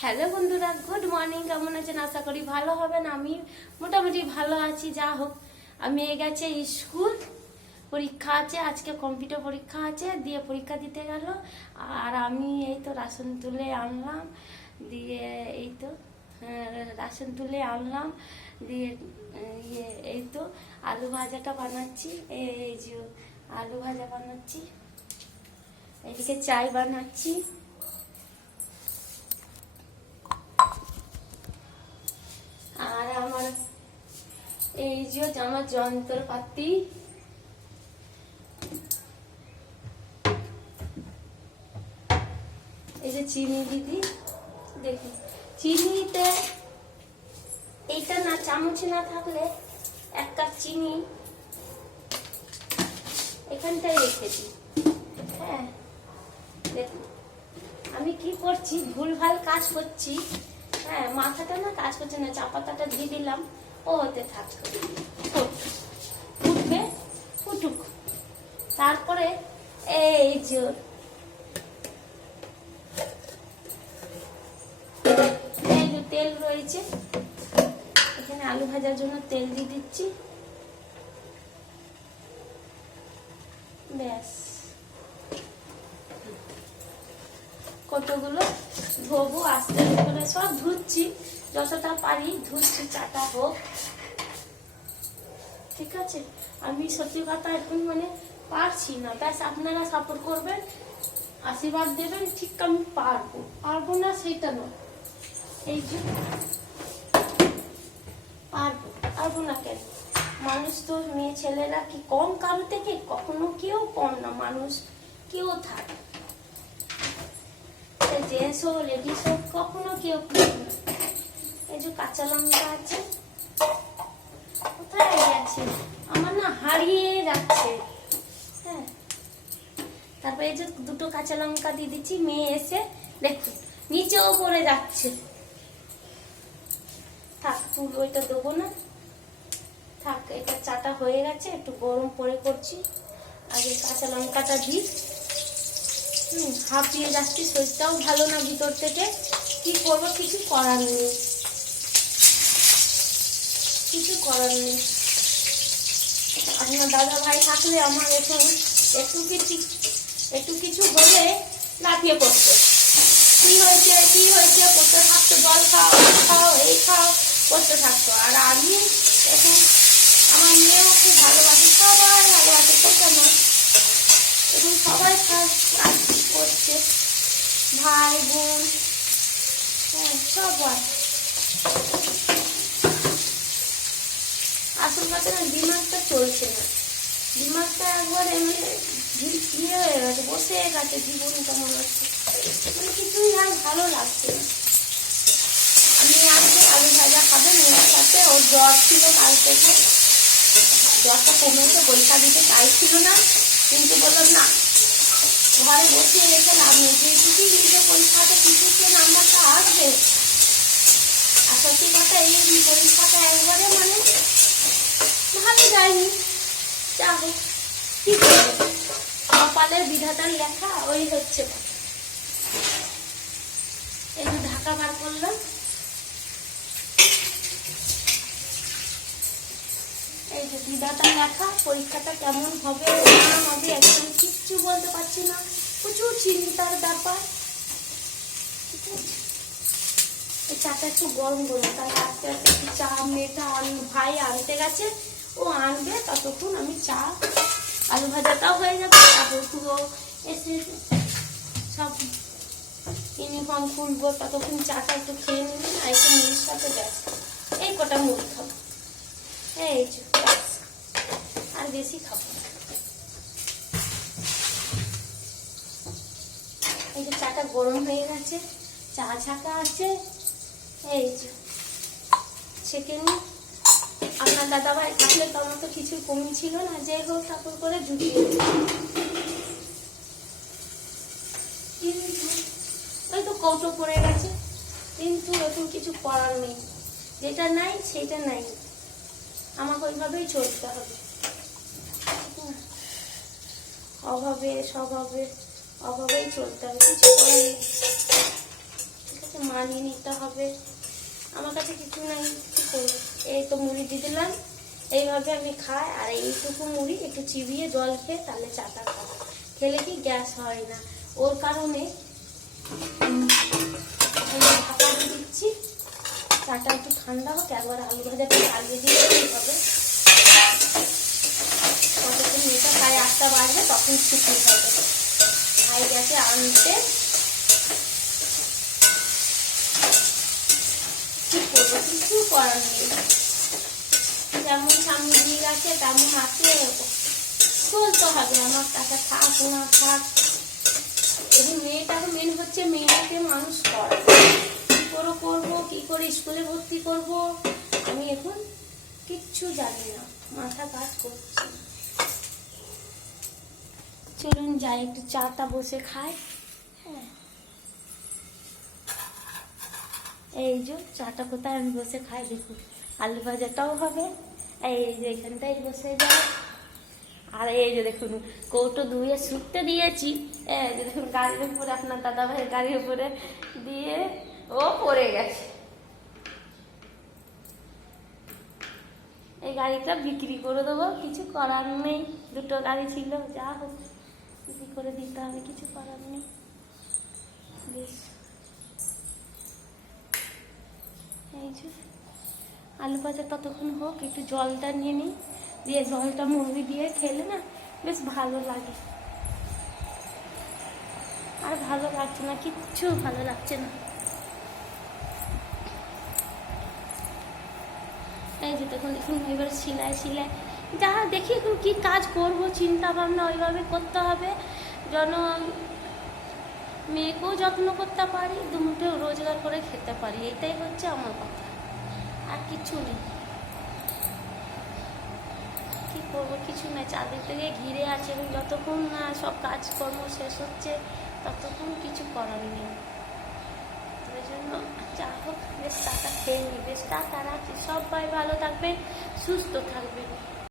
Hello বন্ধুরা, good morning. কেমন আছেন? আশা করি ভালো হবেন। আমি মোটামুটি ভালো আছি। যা হোক, আমি গেছে স্কুল, পরীক্ষা আছে আজকে, কম্পিউটার পরীক্ষা আছে, দিয়ে পরীক্ষা দিতে গেল। আর আমি এই তো রাশন তুলে আনলাম, দিয়ে এই তো রাশন তুলে আনলাম, দিয়ে এই তো আলু ভাজাটা বানাচ্ছি। এই যে আলু ভাজা বানাচ্ছি, এদিকে চাই বানাচ্ছি। আর আমার এই যে আমার যন্ত্রপাতি, এই যে চিনি দিদি, দেখুন চিনিতে এইটা না, চামচ না থাকলে 1 কাপ চিনি এখানটায় রেখেছি। হ্যাঁ দেখুন আমি কি করছি, ভুলভাল কাজ করছি। হ্যাঁ, মাথাটা না কাজ করছে না, চা পাতাটা দিয়ে দিলাম, ও হতে থাকবে, ফুটবে, ফুটুক। তারপরে এই যে তেল রয়েছে এখানে, আলু ভাজার জন্য তেল দিয়ে দিচ্ছি। ব্যাস, কতগুলো ধোবো আস্তে করে, সব ধুচ্ছি যতটা পারি, ধুচ্ছি, চাটা হোক। ঠিক আছে, আমি সত্যি কথা এখন মানে পারছি না, ব্যাস আপনারা সাপোর্ট করবেন, আশীর্বাদ দেবেন। ঠিক আমি পারবো না সেটা নয়, এই যে পারবো না কেন? মানুষ তো, মেয়ে ছেলেরা কি কম কারো থেকে? কখনো কেউ কম না, মানুষ কেউ থাকে, জেন্টস হোক লেডিস হোক, কখনো কেউ কম না। এই যে কাঁচা লঙ্কা আছে, কোথায় গেছে আমার, না হারিয়ে যাচ্ছে। হ্যাঁ, তারপরে এই যে 2টো কাঁচা লঙ্কা দিয়ে দিচ্ছি। মেয়ে এসে দেখুন নিচেও পড়ে যাচ্ছে। থাক, তুল ওইটা দেবো না, থাক। এটা চাটা হয়ে গেছে, একটু গরম পরে করছি। আগে কাঁচা লঙ্কাটা দিই। হাঁপিয়ে যাচ্ছি, শরীরটাও ভালো না ভিতর থেকে। কি করবো, কিছু করার নেই, কিছু করার নেই। আপনার দাদা ভাই থাকলে আমার এখন একটু কিছু হলে লাফিয়ে পড়তো, কি হয়েছে করতে থাকতো, জল খাও এই খাও করতে থাকতো। আর আমি এখন, আমার মেয়েও খুব ভালোবাসি, সবাই ভালোবাসে, কোথাও না, এখন সবাই কাজ করছে, ভাই বোন, হ্যাঁ সবাই। আসল কথা না, দিমাগটা চলছে না, দিমাগটা একবার ইয়ে হয়ে গেছে, বসে গেছে, জীবনটা মনে হচ্ছে মানে কিছুই আর ভালো লাগছে না। আমি আজকে আলু ভাজা খাবে মেয়ের সাথে, ওর জ্বর ছিল কাল থেকে, জ্বরটা কমেছে, পরীক্ষা দিতে চাইছিল না, কিন্তু বললাম না, ঘরে বসিয়ে রেখে লাভ নেই, যেটুকুই নিজের পরীক্ষাতে কিছুতে নাম্বারটা আসবে। আর সত্যি কথা, এই পরীক্ষাটা একবারে মানে ভালো যায়নি, যা হোক, কি করবো, কপালের বিধাতার লেখা, ওই হচ্ছে। এই যে ঢাকা বার করলাম, এই যে বিধাতার লেখা, পরীক্ষাটা কেমন হবে না হবে একদম কিচ্ছু বলতে পারছি না, প্রচুর চিন্তার ব্যাপার। এই চাটা একটু গরম গরম, তাহলে আস্তে আস্তে একটু চা, মেয়েটা ভাই আনতে গেছে, ও আনবে, ততক্ষণ আমি চা, আলু ভাজাটাও হয়ে যাবে। তারপর পুরো এসে সব ইউনিফর্ম খুলবো, ততক্ষণ চাটা একটু খেয়ে নেবেন, আর একটু মুড়ির সাথে ব্যাস, এই কটা মুড়ি খাবো, এই ব্যাস, আর বেশি খাবো না। এই যে চাটা গরম হয়ে গেছে, চা ছাকা আছে, এই যে ছেঁকে নি। আপনার দাদা ভাই থাকলে তো আমার তো কিছু কমি ছিল না, যাই হোক ঠাকুর করে জুটিয়ে কিন্তু ওই তো কৌটো পড়ে গেছে, কিন্তু এখন কিছু করার নেই, যেটা নাই সেটা নাই, আমাকে ওইভাবেই চলতে হবে। অভাবে স্বভাবে অভাবেই চলতে হবে, কিছু করার নেই। ঠিক আছে, মানিয়ে নিতে হবে। আমার কাছে কিছু নাই, কি করবো? এই তো মুড়ি দিয়ে দিলাম, এইভাবে আমি খাই। আর এইটুকু মুড়ি একটু চিবিয়ে জল খেয়ে তাহলে চাটা খাই, খেলে কি গ্যাস হয় না। ওর কারণে আমি ঢাকা দিয়ে দিচ্ছি, চাটা একটু ঠান্ডা হোক, একবার আলু ভাজাটা চালিয়ে দিলেই হবে। ততক্ষণ মেয়েটা 8:30 বাজবে, তখন ছুটি হবে। ভাই গেছে আনতে। কি করবো, কিছু করার নেই, যেমন সামনে দিক আছে তেমন আছে, চলতে হবে। আমার টাকা থাক না থাক, এবং মেয়েটাকে মেন হচ্ছে মেয়েটাকে মানুষ করা। কি করে করবো, কি করে স্কুলে ভর্তি করব, আমি এখন কিচ্ছু জানি না, মাথা কাজ করছে না। চলুন যাই, একটু চাটা বসে খাই। হ্যাঁ, এই যে চাটা কোথায় আমি বসে খাই দেখুন, আলু ভাজাটাও হবে। এই যে এখানটাই বসে যায়। আর এই যে দেখুন কৌটো ধুয়ে শুকতে দিয়েছি, এই যে দেখুন গাড়ির উপরে, আপনার দাদা ভাইয়ের গাড়ির উপরে দিয়ে ও পড়ে গেছে। এই গাড়িটা বিক্রি করে দেবো, কিছু করার নেই। দুটো গাড়ি ছিল, যা হোক বিক্রি করে দিতে হবে, কিছু করার নেই। বেশ, এই যে আলু ভাজা ততক্ষণ হোক, একটু জলটা নিয়ে নিই, দিয়ে জলটা মুড়ি দিয়ে খেলে না বেশ ভালো লাগে। আর ভালো লাগছে না, কিচ্ছু ভালো লাগছে না। এই যে তখন দেখুন এবার সিলাই যা দেখি এখন কি কাজ করব, চিন্তা ভাবনা ওইভাবে করতে হবে যেন মেয়েকেও যত্ন করতে পারি, দুমুঠো রোজগার করে খেতে পারি। এটাই হচ্ছে আমার কথা, আর কিছু নেই। কি করবো, কিছু নেই, চারদিক থেকে ঘিরে আছে, এবং যতক্ষণ না সব কাজকর্ম শেষ হচ্ছে ততক্ষণ কিছু করার নেই। ওই জন্য যা হোক, বেশ টাকা খেয়ে নিই, বেশ টাকা রাখছি। সবাই ভালো থাকবেন, সুস্থ থাকবেন।